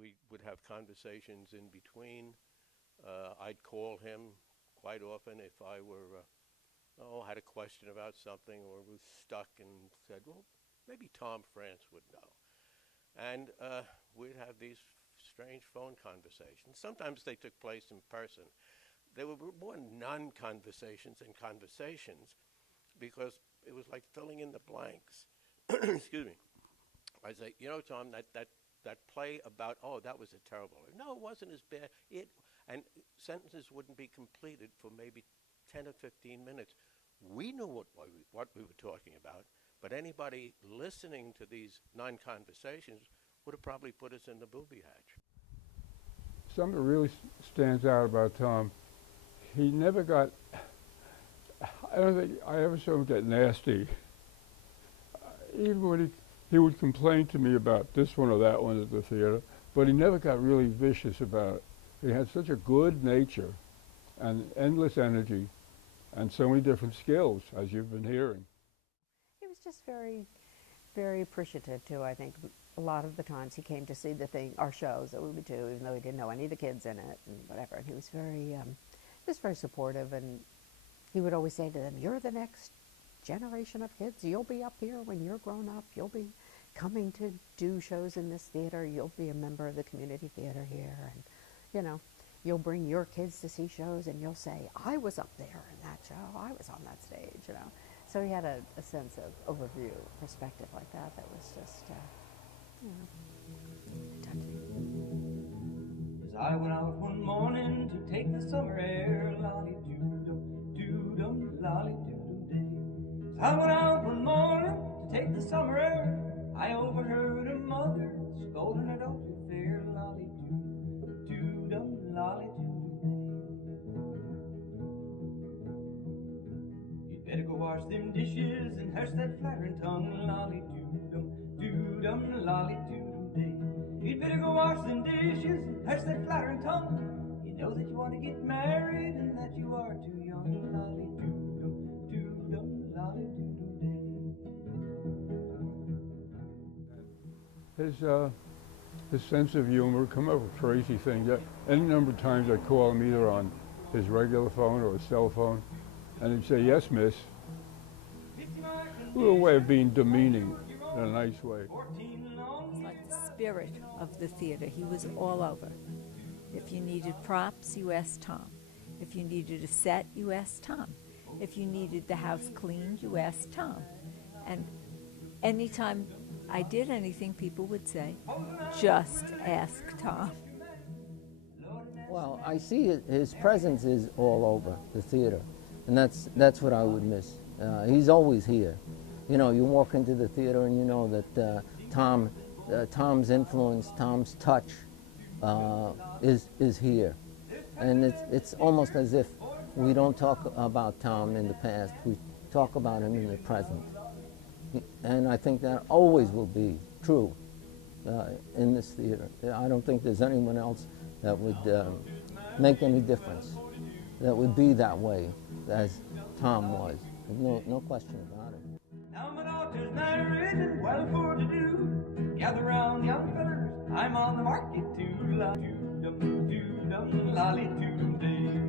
we would have conversations in between. I'd call him quite often if I were, had a question about something or was stuck and said, well, maybe Tom France would know. And we'd have these strange phone conversations. Sometimes they took place in person. There were more non-conversations and conversations because it was like filling in the blanks. Excuse me. I'd say, Tom, that play about, that was a terrible. No, it wasn't as bad. And sentences wouldn't be completed for maybe 10 or 15 minutes. We knew what we were talking about, but anybody listening to these non-conversations would have probably put us in the booby hatch. Something that really stands out about Tom, he never got, I don't think I ever saw him get nasty. Even when he would complain to me about this one or that one at the theater, but he never got really vicious about it. He had such a good nature and endless energy and so many different skills, as you've been hearing. He was just very, very appreciative too. I think a lot of the times he came to see our shows that we would do, even though he didn't know any of the kids in it and whatever. And he was very supportive, and he would always say to them, "You're the next generation of kids. You'll be up here when you're grown up. You'll be coming to do shows in this theater. You'll be a member of the community theater here, and you'll bring your kids to see shows, and you'll say, I was up there in that show. I was on that stage." So he had a sense of overview, perspective like that was just, touching. As I went out one morning to take the summer air, lolly-doo-dum, doo-dum, lolly-doo-dum day. As I went out one morning to take the summer air, I overheard a mother scolding her daughter fair, lolly-doo, doo-dum, lolly-doo-dum day. You'd better go wash them dishes and hush that flattering tongue, lolly-doo-dum, doo-dum, lolly-doo-dum day. You'd better go wash them dishes and hush that flattering tongue. You know that you want to get married and that you are too young, lolly-doo-dum, doo-dum, lolly-doo-dum day. His sense of humor, come up with crazy things. Any number of times I'd call him either on his regular phone or his cell phone, and he'd say, "Yes, miss." A little way of being demeaning in a nice way. It's like the spirit of the theater. He was all over. If you needed props, you asked Tom. If you needed a set, you asked Tom. If you needed the house cleaned, you asked Tom. And anytime I did anything, people would say, just ask Tom. Well, I see his presence is all over the theater, and that's what I would miss. He's always here. You walk into the theater and you know that Tom's influence, Tom's touch is here. And it's almost as if we don't talk about Tom in the past, we talk about him in the present. And I think that always will be true in this theater. I don't think there's anyone else that would make any difference, that would be that way as Tom was. No question about it. Now my daughter's married and well for to do. Gather round, young fellers, I'm on the market too. Lolly-doo-dum, doo-dum, lolly-doo-dum day.